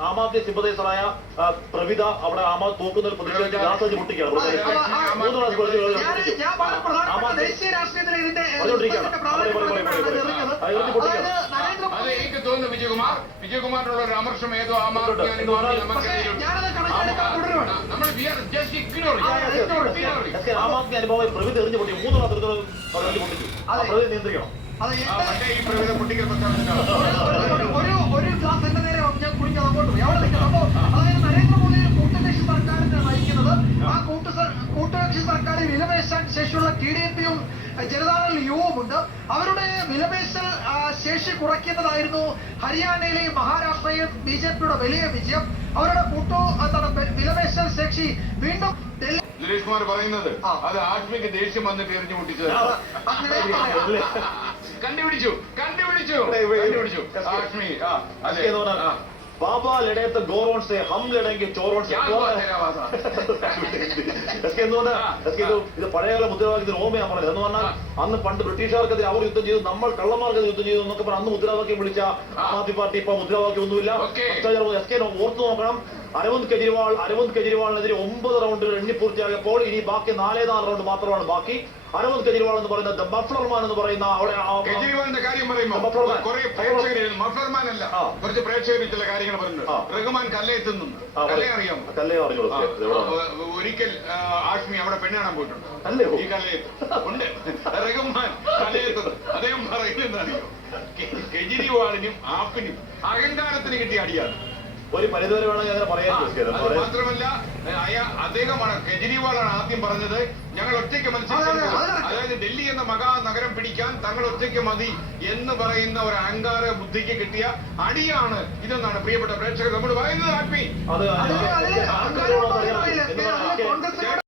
ആം ആദ്മി സിമ്പതൈസറായ പ്രവിത അവിടെ ആം ആദ്മി തോക്കുന്ന ഒരു പ്രതിഷേധിച്ച് ഗ്ലാസ് മുട്ടിക്കുകയാണ്. മൂന്ന് പ്രാവശ്യം എനിക്ക് തോന്നുന്നു വിജയകുമാർ വിജയകുമാറിനുള്ള ഒരു അമർഷം ഏതോ ആം ആദ്മി നമ്മൾ ജസ്റ്റ് ഇഗ്നോർ ആ, ആദ്മി അനുഭവം പ്രവിധ എറിഞ്ഞു പൊട്ടി. മൂന്ന് പ്രാവശ്യം പൊട്ടിച്ചു. ആ അതെ. പ്രവിധ നിയന്ത്രിക്കണം ഈ പ്രവിധ പൊട്ടിക്കൽ പ്രസ്ഥാനം സർക്കാരിൽ വിലപേശാൻ ശേഷിയുള്ള ടി ഡി പിയും ജനതാദൾ യുവും ഉണ്ട് അവരുടെ വിലപേശൽ ശേഷി കുറയ്ക്കുന്നതായിരുന്നു ഹരിയാനയിലെയും മഹാരാഷ്ട്രയിലെയും ബി ജെ പിയുടെ വലിയ വിജയം. അവരുടെ കൂട്ടു എന്താണ് വിലപേശൽ ശേഷി വീണ്ടും ഡൽഹി സുരേഷ് കുമാർ പറയുന്നത് അത് ആത്മിക ദേഷ്യം വന്നിട്ട് എറിഞ്ഞു മുട്ടിച്ചത്. കണ്ടുപിടിച്ചു കണ്ടുപിടിച്ചു കണ്ടുപിടിച്ചു. ആഷ്മി ആ അതെ. പാപ ലടയത്ത് ഗോറോൺസെ ഹം ലടങ്കി ചോറോൺസെ എന്തുകൊണ്ട്? ഇത് ഇത് പഴയകാല മുദ്രാവാക്യത്തിന് ഓമയാ പറഞ്ഞത്. എന്ന് പറഞ്ഞാൽ അന്ന് പണ്ട് ബ്രിട്ടീഷുകാർക്കെതിരെ അവർ യുദ്ധം ചെയ്തു നമ്മൾ കള്ളന്മാർക്കെതിരെ യുദ്ധം ചെയ്തു എന്നൊക്കെ പറഞ്ഞ് അന്ന് മുദ്രാവാക്യം വിളിച്ച ആം. ആദ്മി പാർട്ടി ഇപ്പൊ മുദ്രാവാക്യം ഒന്നുമില്ല. എസ് കെ ഓർത്തു നോക്കണം. അരവിന്ദ് കെജ്രിവാൾ അരവിന്ദ് കെജ്രിവാളിനെതിരെ ഒമ്പത് റൗണ്ടുകൾ എണ്ണി പൂർത്തിയായപ്പോൾ ഇനി ബാക്കി നാലേ നാല് റൗണ്ട് മാത്രമാണ് ബാക്കി. അരവിന്ദ് കെജ്രിവാൾ എന്ന് പറയുന്ന ദ മഫ്ലർമാൻ എന്ന് പറയുന്ന അവിടെ കെജ്രിവാളിന്റെ കാര്യം പറയുമ്പോൾ. കുറെ പ്രേക്ഷകർ മഫ്ലർമാൻ അല്ല കുറച്ച് പ്രേക്ഷകർ ചില കാര്യങ്ങൾ പറയുന്നത്. ആ. റഹ്മാൻ കല്ലയെത്തുന്നു കല്ലേ അറിയാമോ? കല്ലേ അറിഞ്ഞോളൂ? ഒരിക്കൽ ആഷ്മി അവിടെ പെണ്ണ് കാണാൻ പോയിട്ടുണ്ട്. അല്ലേ? ഈ കലയത്ത് ഉണ്ട്. റഹ്മാൻ കലയത്ത് അദ്ദേഹം പറയുന്നത് അറിയോ കെജ്രിവാളിനും ആപ്പിനും അഹങ്കാരത്തിന് കിട്ടിയ അടിയാണ്. ഒരു പരിധിവരെ വേണമെങ്കിൽ അങ്ങനെ പറയാൻ മാത്രമല്ല അദ്ദേഹമാണ് കെജ്രിവാളാണ് ആദ്യം പറഞ്ഞത്. ഞങ്ങൾ ഒറ്റയ്ക്ക് അതെ. അതായത് ഡൽഹി എന്ന മഹാനഗരം പിടിക്കാൻ തങ്ങൾ ഒറ്റയ്ക്ക് മതി എന്ന് പറയുന്ന ഒരു അഹങ്കാര ബുദ്ധിക്ക് കിട്ടിയ അടിയാണ് ഇതെന്നാണ് പ്രിയപ്പെട്ട പ്രേക്ഷകർ നമ്മൾ പറയുന്നത് ആത്മി.